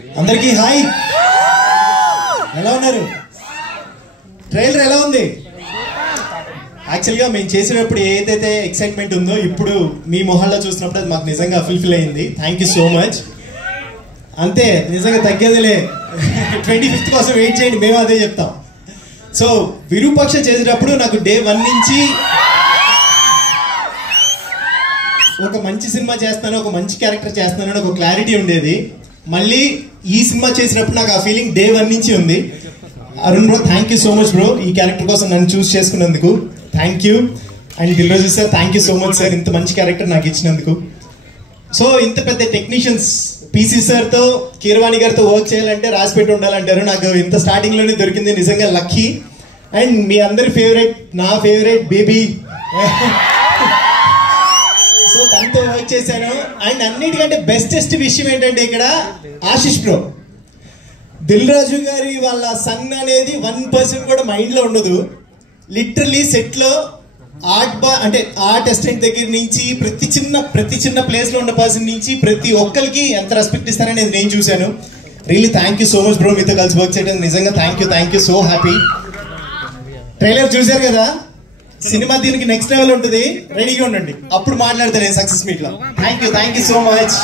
అందరికీ హాయ్, ఎలా ఉన్నారు? ట్రైలర్ ఎలా ఉంది? యాక్చువల్గా మేము చేసేటప్పుడు ఏదైతే ఎక్సైట్మెంట్ ఉందో ఇప్పుడు మీ మొహాల్లో చూసినప్పుడు అది మాకు నిజంగా ఫుల్ఫిల్ అయింది. Thank you so much. అంతే, నిజంగా తగ్గేదిలే. 25th కోసం వెయిట్ చేయండి, మేము అదే చెప్తాం. సో విరూపాక్ష చేసేటప్పుడు నాకు డే 1 నుంచి ఒక మంచి సినిమా చేస్తాను, ఒక మంచి క్యారెక్టర్ చేస్తాను అని ఒక క్లారిటీ ఉండేది. మళ్ళీ ఈ సినిమా చేసినప్పుడు నాకు ఆ ఫీలింగ్ డే 1 నుంచి ఉంది. Arun bro, thank you so much bro, ఈ క్యారెక్టర్ కోసం నన్ను చూస్ చేసుకున్నందుకు thank you. And Dil Raju sir, thank you so much sir, ఇంత మంచి క్యారెక్టర్ నాకు ఇచ్చినందుకు. సో ఇంత పెద్ద టెక్నీషియన్స్ పీసీ సార్తో, కీరవాణి గారితో వర్క్ చేయాలంటే రాసిపెట్టి ఉండాలంటారు. నాకు ఇంత స్టార్టింగ్లోనే దొరికింది, నిజంగా లక్కీ. అండ్ మీ అందరి ఫేవరెట్, నా ఫేవరెట్ బేబీ, సో తనతో వర్క్ చేశాను. అండ్ అన్నిటికంటే బెస్టెస్ట్ విషయం ఏంటంటే ఇక్కడ ఆశిష్ బ్రో, దిల్ రాజు గారి వాళ్ళ సన్ అనేది 1% కూడా మైండ్ లో ఉండదు. లిటరలీ సెట్ లో అంటే ఆర్ట్ అసిస్టెంట్ దగ్గర నుంచి ప్రతి చిన్న ప్లేస్ లో ఉన్న పర్సన్ నుంచి ప్రతి ఒక్కరికి ఎంత రెస్పెక్ట్ ఇస్తారనేది నేను చూశాను. Really thank you so much bro, మీతో కలిసి వర్క్ చేయడం నిజంగా thank you so happy. Trailer చూశారు కదా, సినిమా దీనికి నెక్స్ట్ లెవెల్ ఉంటుంది, రెడీగా ఉండండి, అప్పుడు మాట్లాడతాను నేను సక్సెస్ మీట్ లో. Thank you so much.